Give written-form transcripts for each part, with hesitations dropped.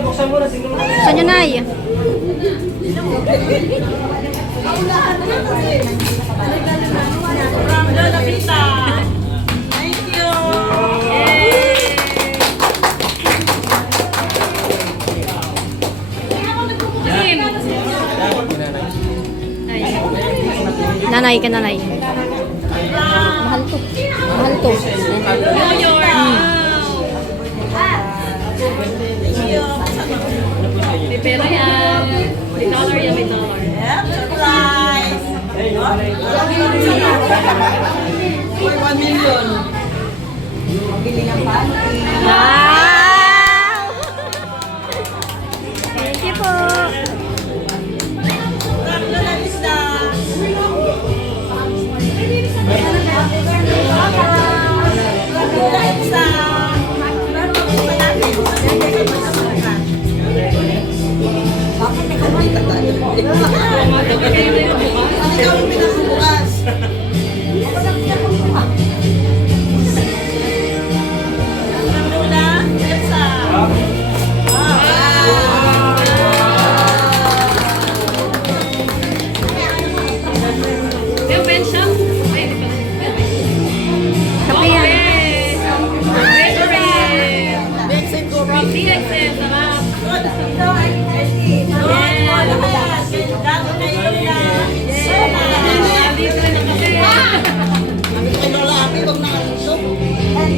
Buksan mo na, tingnan mo na. Saan yun, Nay? Thank you. Nanay ka, nanay. Mahal to. Mahal to. May pera yan. May dollar yan, may dollar. Yep, surprise! For 1 million. Bili ng panty. Wow!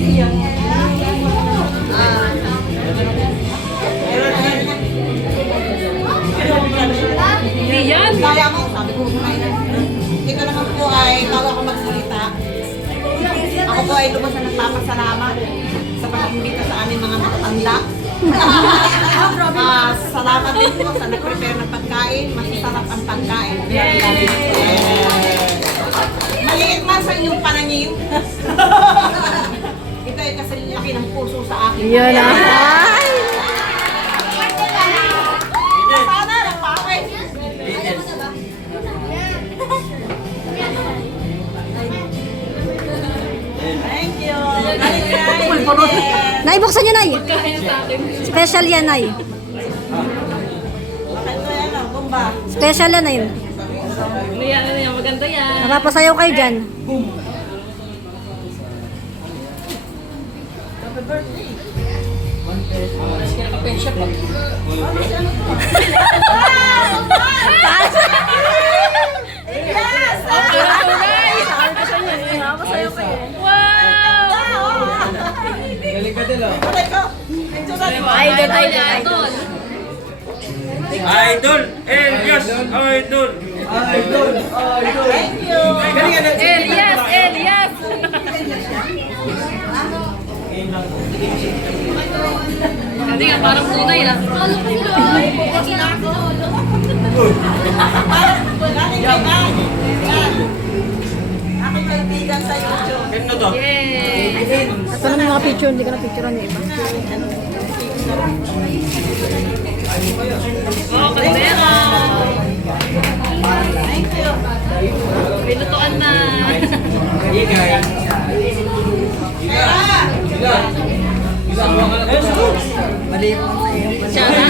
Hindi yan. Kaya mo, sabi ko ngayon. Ito naman po ay bago ako magsalita. Ako po ay lubos na nagpapasalamat sa pag-imbita sa aming mga matatanda. Salamat din po sa nag-prepare ng pagkain. Masasarap ang pagkain. Maliit man sa inyong panangin. Ito ay kasi laki ng puso sa akin. Yun na. Sana, nagpapit. Thank you. Nay, buksan niyo, Nay. Kaya sa akin. Special yan, Nay. Bakit ko yan, bomba? Special yan, Nay. Ano yan, maganda yan. Napapasayaw kayo dyan. Idol. Idol! Elias! Idol! Thank you. Elias. Hindi nga, parang tunay lang. Aking kaibigan sa YouTube. Ano to? Yay! Ito naman mga picture, hindi ka na picturean yung iba. Oh, kandera. Thank you. Pinutuan na. Sana?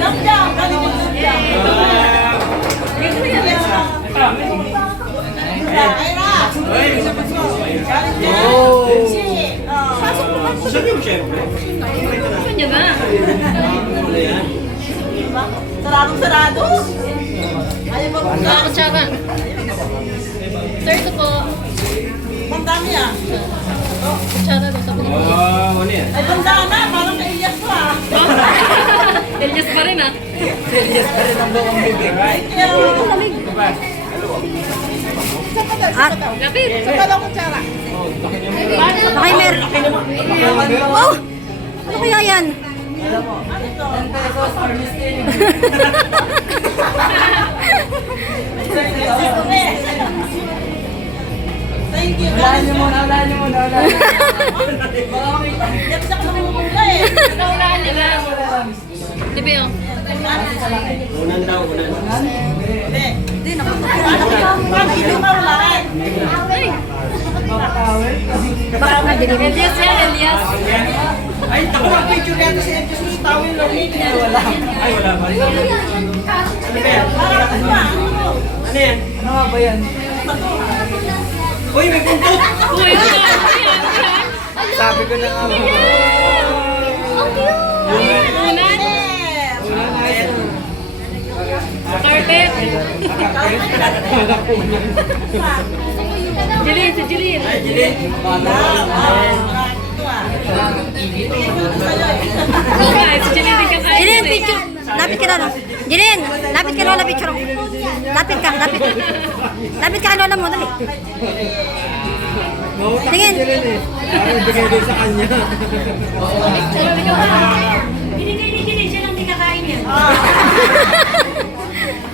Jump down. Galing mo jump down. Ira! Galing dyan. Pasok mo ba? Sabi mo siyempre. Kanya na. Saradong-sarado. Ayaw ba Mga buka? kutsara. Sir, ito po. Mandami ah. Kutsara daw sa puno. Ano yan? Ay, bandana. Parang kaiyas ko ah. Elias pa rin ah. Thank you. At, Lapit. okay, Mer. Oh! Ano kaya yan? Thank you. Ulan niyo muna. Yan siya kung namumula eh. Naunahan niya lang. Di ba yun? Unan daw, unan. Hindi, hindi mo maulaan. Bakit na dilim? Elias yan, Elias. Ay, ako mag-picture yan kasi Jesus tawin lang. Wala. Ay, wala ba? Ano ba yan? Ano yan? Ano nga ba yan? Uy, may buntot! Uy, ano yan? Sabi ko na nga. Unan. Carpet. Jilin, si Jilin. Ay, Jilin. Okay, si Jilin din kakain. Jilin, picture. Lapit ka na, no? Jilin, lapit ka, Lola, picture. Lapit ka. Lapit ka kay Lola mo, dali. Tingin. Parang bigay din sa kanya. Binigay ni Jilin, siya lang di kakain yan.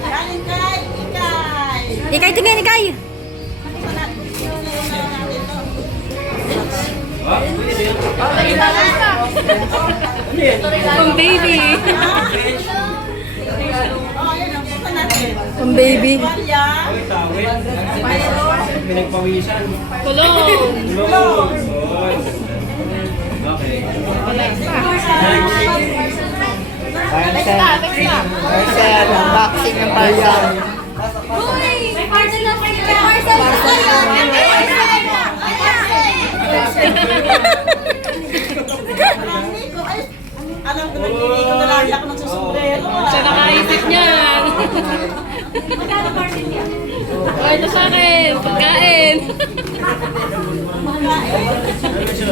Galing kay Ikay. Ikay, tingin, Ikay. Pang baby. Ang baby. Palya. Tawid. Pinagpawisan. Tulong. Tulong. Okay. Unboxing ng parcel. May parcel na kayo. May parcel Alam ko, nagliligo na lagi ako ng susumbrero. Siya nakaisip niyan. Oh, ito sa akin. Pagkain.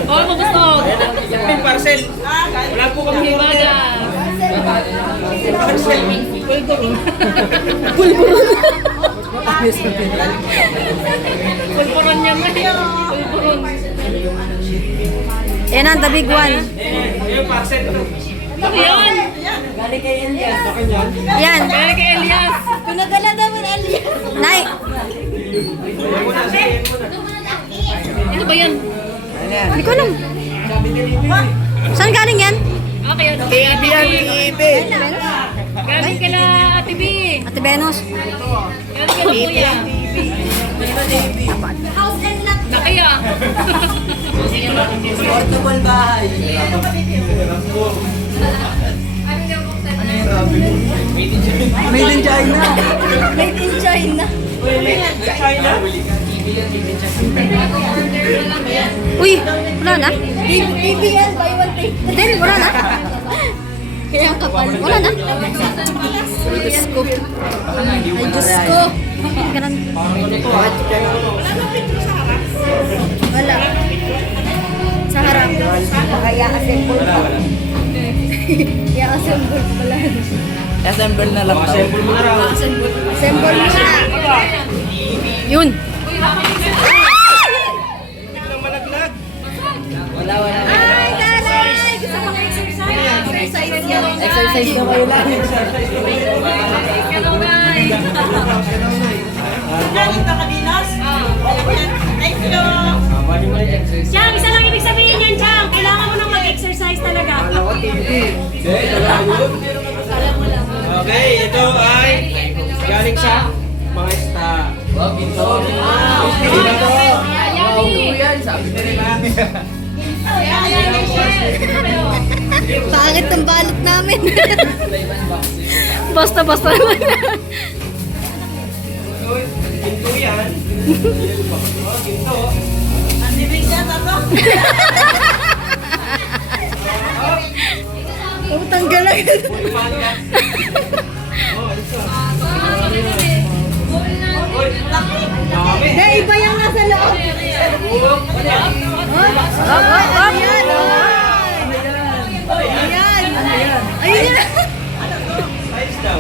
Oh, mabusog. May parcel. Wala po kami Hibaga. parcel. Pulpuron niya mo. Pulpuron. Yan ang the big one. Yung parcel. Ano yun? Yan. Kaya kay Elias. Pinadala daw ni Elias. Nay. Ano ba yan? Hindi ko alam. Saan galing yan? Okay, kaya Ibe. Galing kila Ate B. Ate Venus. Galing kila Kuya. Nakaya. Portable bahay. Made in China. Made in China. China. Uy, wala na? BBL, buy one take. Then, wala na? Kaya ang kapal. Wala na? Ay, Diyos ko. Ay, Diyos ko. Ganun. Wala. Sa harap. Kaya assemble pa. I-assemble pala. Assemble na lang daw. Assemble mo na raw. Assemble mo na. Yun. Wala. Ay, dalay! Gusto mong exercise? Exercise yun. Exercise na kayo lang. Hello guys. Galing ka kadinas? Thank you. Chang, isa lang ibig sabihin yan, Chang. Kailangan mo nang mag-exercise talaga. Okay, ito ay galing sa mga staff. Pangit ang balot namin. Basta-basta naman. Ginto yan. Ginto. Ang libing dyan, ano? Utang galang. Dami. Na iba yung nasa loob. Ayan. Ayan. Ayun yan. Size daw.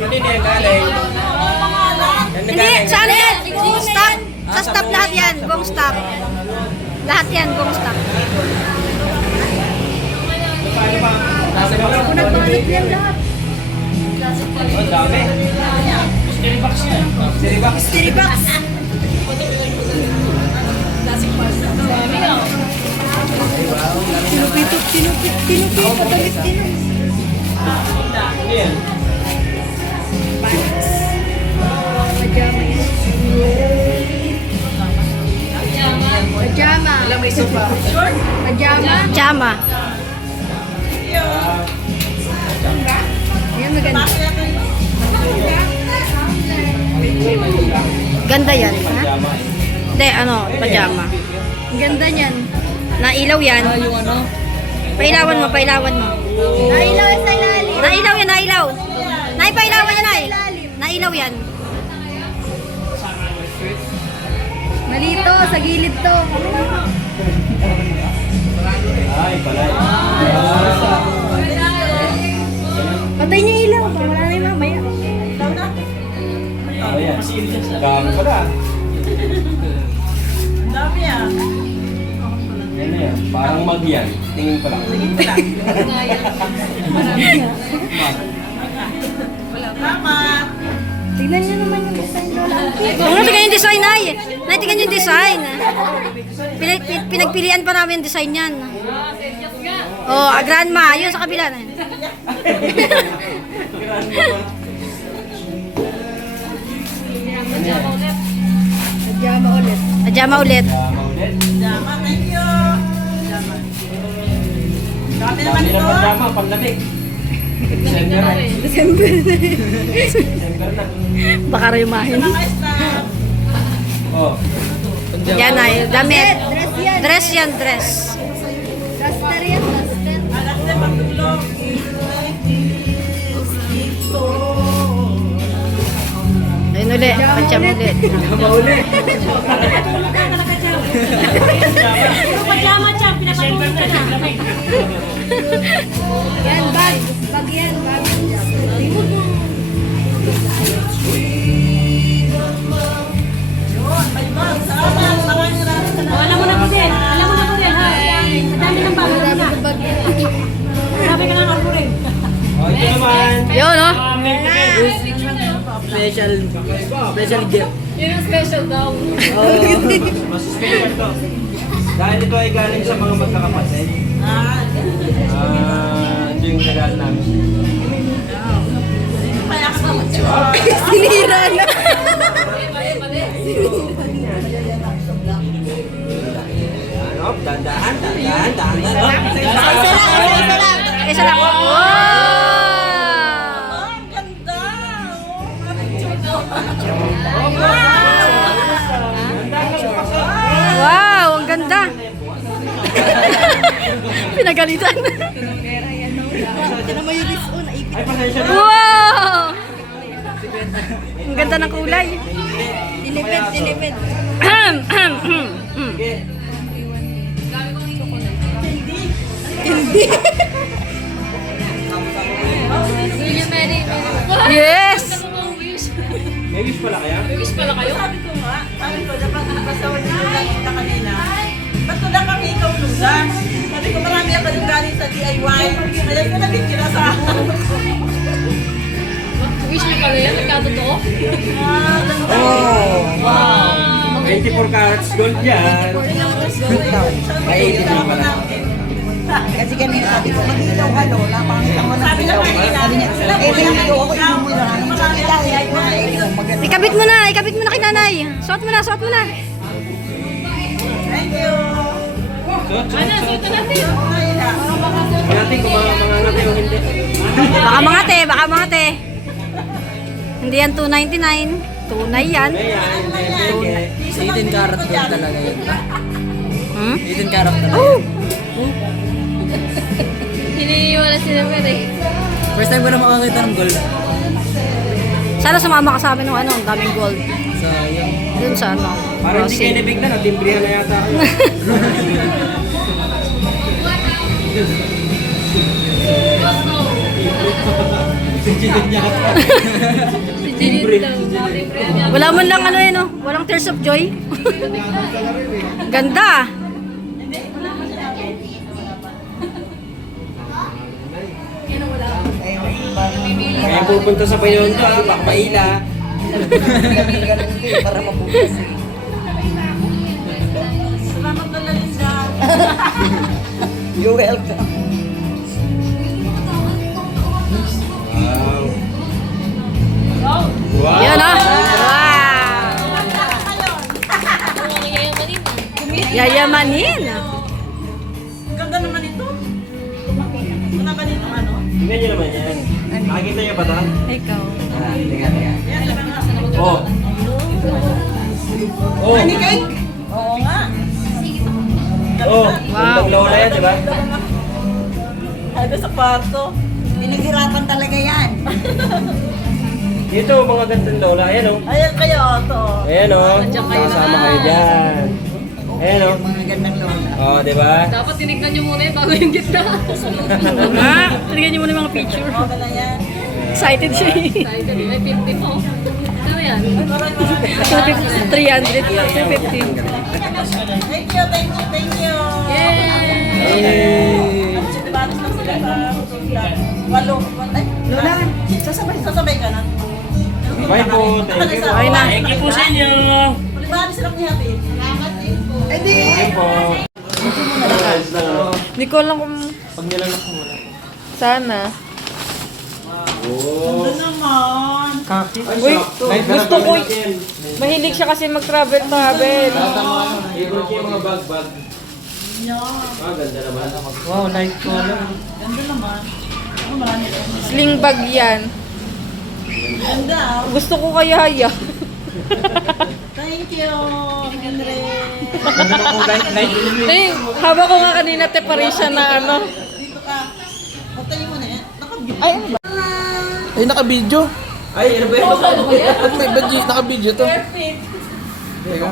Hindi niya galing. Hindi, sa ano yan? Stop. Sa stop lahat yan. Buong stop. Lahat yan, buong stop. Kung nagbalot yan lahat. Oh, dami. Mystery box yan. Mystery box. Mystery box. Tinupit, patalit din. Ano yan? Pajama yan. Pajama. Alam mo isa pa. Pajama. Pajama. Yan maganda. Ganda yan, ha? Pajama. Hindi, ano, pajama. Ang ganda niyan. Nailaw yan. Yung ano? Pailawan mo, pailawan mo. Nailaw yan sa ilalim. Nailaw yan, nailaw. Naipailawan yan, nay. Nailaw yan. Malito, sa gilid to. Ay, pala. Patay niya ilaw. Wala na yung mamaya. Ayan. Dami pala. Ang dami ah. Yan na yan. Parang mag yan. Tingin pa lang. Tama. Tignan niyo naman yung design, Lola. Oo, tignan yung design, ay. Nay, tignan yung design. Pinagpilian pa namin yung design yan. Oh, grandma. Yun sa kabila. Pajama ulit. Pajama ulit. Pajama ulit. Tama, thank you. Tama. Dami naman Dami ito. ng pajama. Panglamig. December na. December na. Baka rayumahin. Mga staff. Oh. Yan ay, damit. Dress yan, dress. Alas na matulog. uli. Pancham uli. Mauli. Puro pajama siya, pinapatulog ka na. Yan, bag. Bag yan, bag. Oh, alam mo na po din. Alam mo na po din, ha? Madami ng bago na. Marami ka ng arbo rin. O, ito naman. Yun, no? Special gift. Yun ang special daw. Mas special to. Dahil ito ay galing sa mga magkakapatid. Ito yung regalo namin. Sinira na. Ano? Dandahan. Isa lang. Wow! Ang ganda! Wow, ang ganda. Pinagalitan. Ay, pasensya na. Wow! Ang ganda ng kulay. Dinipid. Yes! May wish pala kaya? Sabi ko, dapat nabasawan niyo lang kita kanina. Ba't ko na kami ikaw lugar? Sabi ko, marami ako yung galing sa DIY. Kaya ko nabigyan sa akin. Wish niyo pala yan, nagkatotoo? Wow! 24 carats gold yan. May 18 na pala. Kasi kanina sabi ko, mag-ilaw ka Lola, pangita mo na Sabi na kanina, Sabi niya, thank you, ako inuwi na lang. Maganda. Ikabit mo na kay nanay. Suot mo na. Thank you! Ano, suot na natin. Pagdating kung mga natin o hindi. Baka mga te. Hindi yan 299. Tunay yan. Ayan. 18 karat gold talaga yun. Hmm? 18 karat talaga. Oh! Hininiwala sila pero eh. First time ko na makakita ng gold. Sana sumama ka sa amin ng ang daming gold. So, yun. Dun sa ano. Parang hindi kayo Crossing. nabiglan, timbrihan na yata ako. Wala man lang ano yun, no? Walang tears of joy. Ganda. Kaya pupunta sa Bayon to, Bakmaila. Ganun din para mabukas eh. Salamat na Linda. You're welcome. Wow. Yan, no? Wow. Yayamanin. Ganda naman ito. Wala ba dito ano? Tingnan nyo naman yan. Nakikita nyo ba ito? Ikaw. Yan, diba nga? Oo. Oo. Honey cake? Oo nga. Oo. Wow. Wow. Lola yan, di ba? Ano sa kwarto? Pinagirapan talaga yan. Dito, mga gandang lola. Ayan o. Ayan kayo, to. Ayan o. Kasama kayo dyan. Ayan o. Mga gandang Lola. Oo, di ba? Dapat tinignan nyo muna yun bago yung gitna. Ah, tingnan niyo muna yung mga picture. Okay na yan. Excited siya eh. Tayo dali, may 50 po. Ano yan? $250, 300, 250. Thank you, thank you, thank you. Yay! Yay! Balis na sila sa susunod. Walo. Ay, Lola, sasabay ka na. Bye po. Thank you po. Bye na. Thank you po sa inyo. Ulibahan sila ni Happy. Thank you po. Hindi ko alam kung Pag nilalak mo muna. sana. Oh. Ano naman? Uy, gusto ko, mahilig siya kasi mag-travel. Favorite ko yung mga bag-bag. Ah, ganda naman. wow, like ko lang. Ganda naman. Ano marami ito? Sling bag yan. Ganda. ah. Gusto ko kay Haya. Thank you, Henry. Ganda ng kulay. Light. Eh, haba ko nga kanina te pa rin siya na ano. Dito ka. Pagtayin mo na yan. Nakabit. Ay, ano ba? Ay, naka-video. Ay, ano ba yan? Ba't may naka-video to? Perfect. Teka.